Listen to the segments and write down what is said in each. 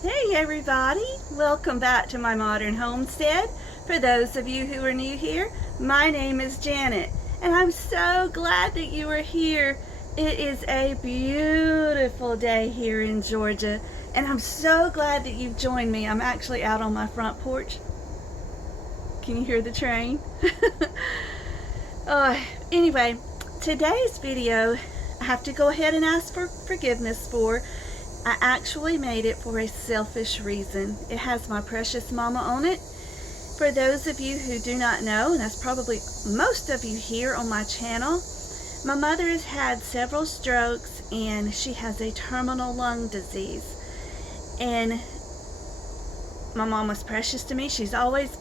Hey everybody, welcome back to my modern homestead. For those of you who are new here, my name is Janet and I'm so glad that you are here. It is a beautiful day here in Georgia and I'm so glad that you've joined me. I'm actually out on my front porch. Can you hear the train? uh, anyway, today's video I have to go ahead and ask for forgiveness for. I actually made it for a selfish reason. It has my precious mama on it. For those of you who do not know, and that's probably most of you here on my channel, my mother has had several strokes and she has a terminal lung disease. And my mom was precious to me. She's always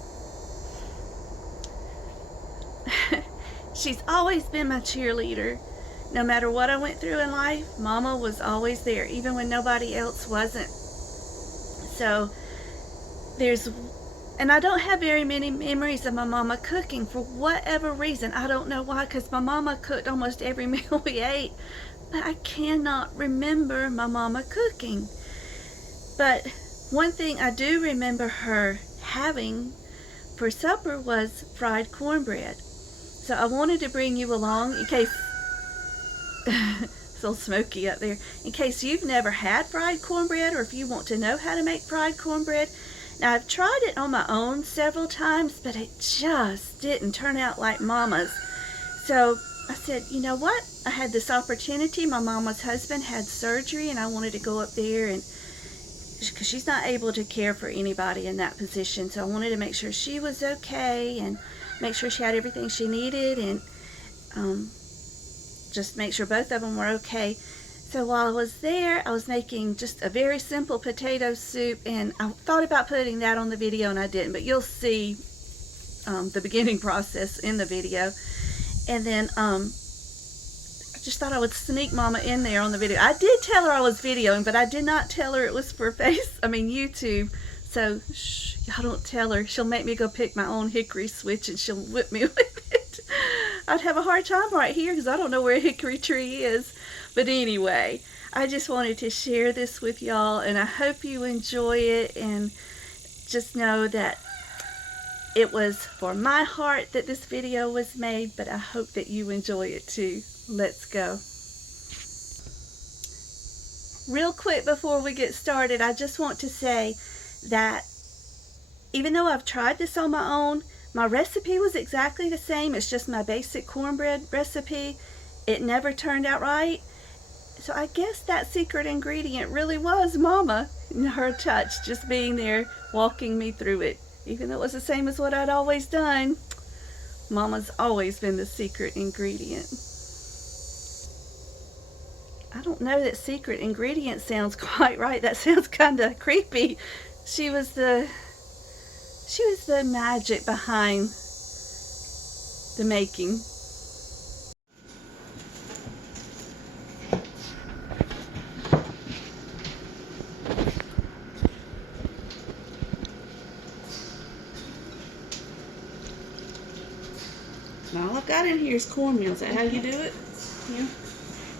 been my cheerleader. No matter what I went through in life, Mama was always there, even when nobody else wasn't. So and I don't have very many memories of my mama cooking for whatever reason. I don't know why, because my mama cooked almost every meal we ate, but I cannot remember my mama cooking. But one thing I do remember her having for supper was fried cornbread. So I wanted to bring you along in case it's a little smoky up there. In case you've never had fried cornbread, or if you want to know how to make fried cornbread. Now, I've tried it on my own several times, but it just didn't turn out like Mama's. So I said, you know what? I had this opportunity. My mama's husband had surgery, and I wanted to go up there, and because she's not able to care for anybody in that position, so I wanted to make sure she was okay and make sure she had everything she needed, and just make sure both of them were okay. So while I was there, I was making just a very simple potato soup, and I thought about putting that on the video and I didn't, but you'll see the beginning process in the video. And then I just thought I would sneak Mama in there on the video. I did tell her I was videoing, but I did not tell her it was for YouTube. So shh, y'all don't tell her. She'll make me go pick my own hickory switch and she'll whip me with it. I'd have a hard time right here because I don't know where a hickory tree is. But anyway, I just wanted to share this with y'all, and I hope you enjoy it, and just know that it was for my heart that this video was made, but I hope that you enjoy it too. Let's go. Real quick before we get started, I just want to say that even though I've tried this on my own, my recipe was exactly the same. It's just my basic cornbread recipe. It never turned out right. So I guess that secret ingredient really was Mama and her touch, just being there walking me through it. Even though it was the same as what I'd always done, Mama's always been the secret ingredient. I don't know that secret ingredient sounds quite right. That sounds kind of creepy. She was the magic behind the making. Now all I've got in here is cornmeal. Is that how you do it? Yeah.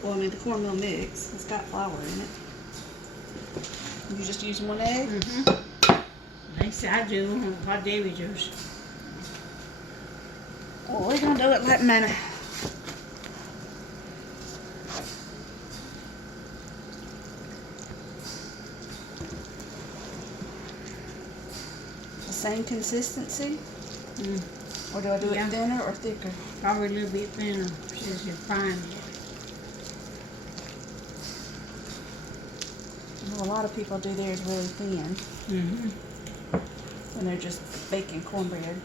Well, I mean the cornmeal mix. It's got flour in it. You just use one egg? Mm-hmm. I do. What day we do? Well, we're gonna do it like manna. The same consistency? Or do I do it thinner or thicker? Probably a little bit thinner since you're frying it. Well, a lot of people do theirs really thin. Mm-hmm. And they're just baking cornbread.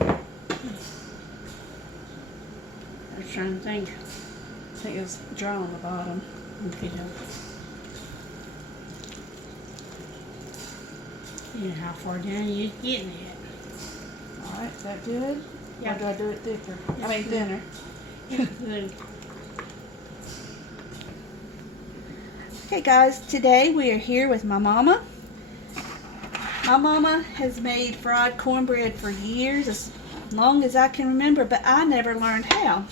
I was trying to think. I think it was dry on the bottom. Okay, yeah, how far down you getting it? Alright, is that good? Yeah. Or do I do it thicker? It's I mean good. thinner. It's good. Okay guys, today we are here with my mama. My mama has made fried cornbread for years. long as I can remember, but I never learned how.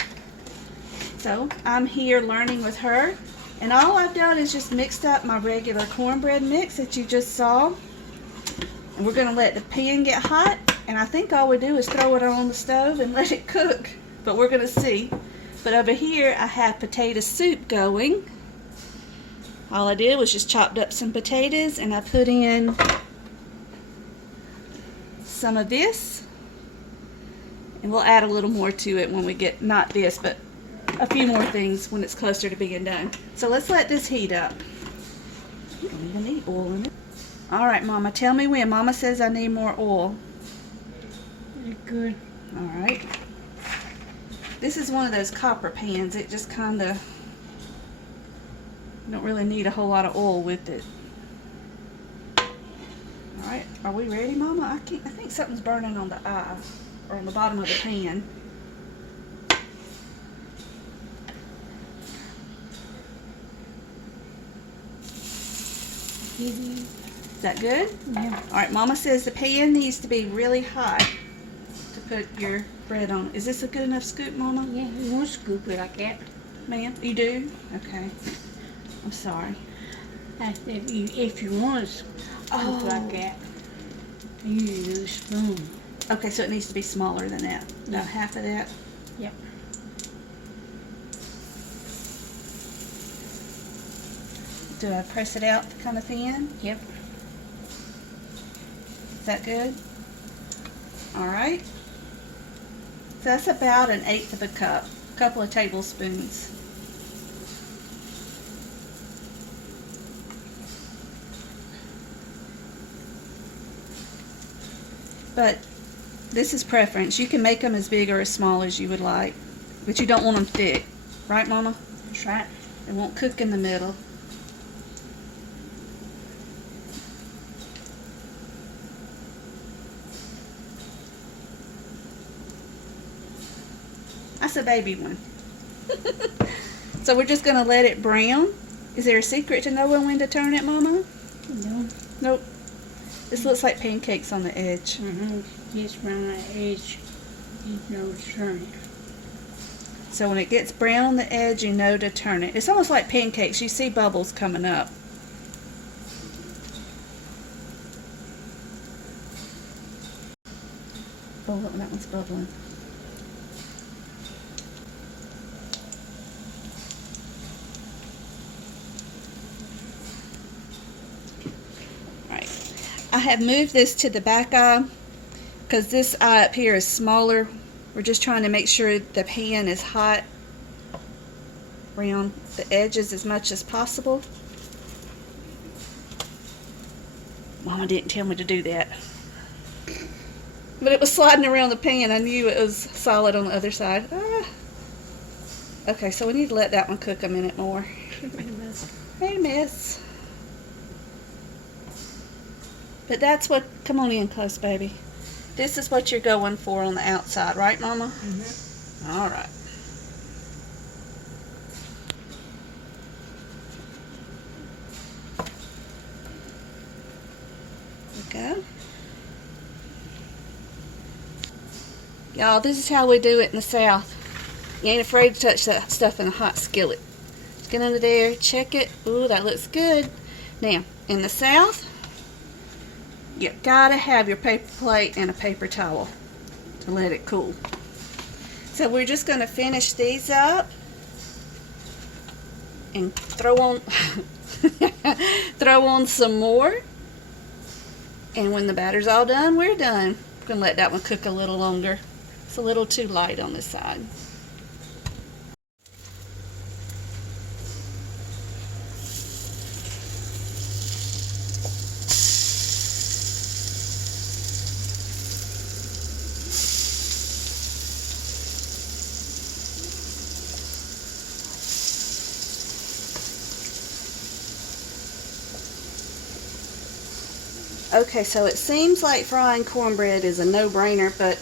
So I'm here learning with her, and all I've done is just mixed up my regular cornbread mix that you just saw. And we're gonna let the pan get hot, and I think all we do is throw it on the stove and let it cook, but we're gonna see. But over here I have potato soup going. All I did was just chopped up some potatoes, and I put in some of this, and we'll add a little more to it when we get, not this, but a few more things when it's closer to being done. So let's let this heat up. You don't even need oil in it. All right, Mama, tell me when. Mama says I need more oil. Good. All right. This is one of those copper pans. It just kind of, don't really need a whole lot of oil with it. All right, are we ready, Mama? I think something's burning on the eye, or on the bottom of the pan. Is that good? Yeah. All right, Mama says the pan needs to be really hot to put your bread on. Is this a good enough scoop, Mama? Yeah, you want to scoop it like that. Ma'am, you do? Okay. I'm sorry. That's if you want to scoop like that, you use a spoon. Okay, so it needs to be smaller than that. Yeah. About half of that. Yep. Do I press it out kind of thin? Yep. Is that good? All right. So that's about 1/8 of a cup. A couple of tablespoons. But this is preference. You can make them as big or as small as you would like, but you don't want them thick. Right, Mama? That's right. It won't cook in the middle. That's a baby one. So we're just going to let it brown. Is there a secret to knowing when to turn it, Mama? No. Nope. This looks like pancakes on the edge. Just around the edge, you know to turn it. So when it gets brown on the edge, you know to turn it. It's almost like pancakes. You see bubbles coming up. Oh, look, that one's bubbling. I have moved this to the back eye because this eye up here is smaller. We're just trying to make sure the pan is hot around the edges as much as possible. Mama didn't tell me to do that. But it was sliding around the pan. I knew it was solid on the other side. Okay, so we need to let that one cook a minute more. Made a mess. But that's what, come on in close, baby. This is what you're going for on the outside, right, Mama? Mm-hmm. All right. There we go. Y'all, this is how we do it in the South. You ain't afraid to touch that stuff in a hot skillet. Just get under there, check it. Ooh, that looks good. Now, in the South, you gotta have your paper plate and a paper towel to let it cool. So we're just gonna finish these up and throw on throw on some more. And when the batter's all done, we're done. We're gonna let that one cook a little longer. It's a little too light on this side. Okay, so it seems like frying cornbread is a no-brainer, but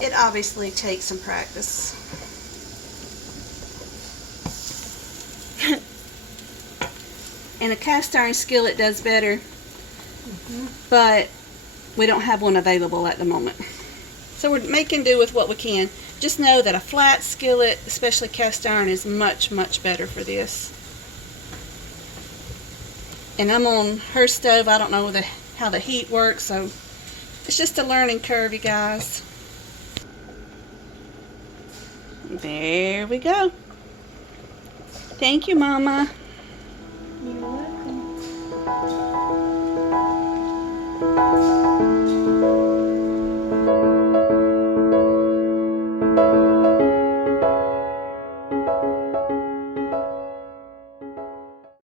it obviously takes some practice. And a cast iron skillet does better, but we don't have one available at the moment. So we're making do with what we can. Just know that a flat skillet, especially cast iron, is much, much better for this. And I'm on her stove. I don't know how the heat works, so it's just a learning curve, you guys. There we go. Thank you, Mama. You're welcome.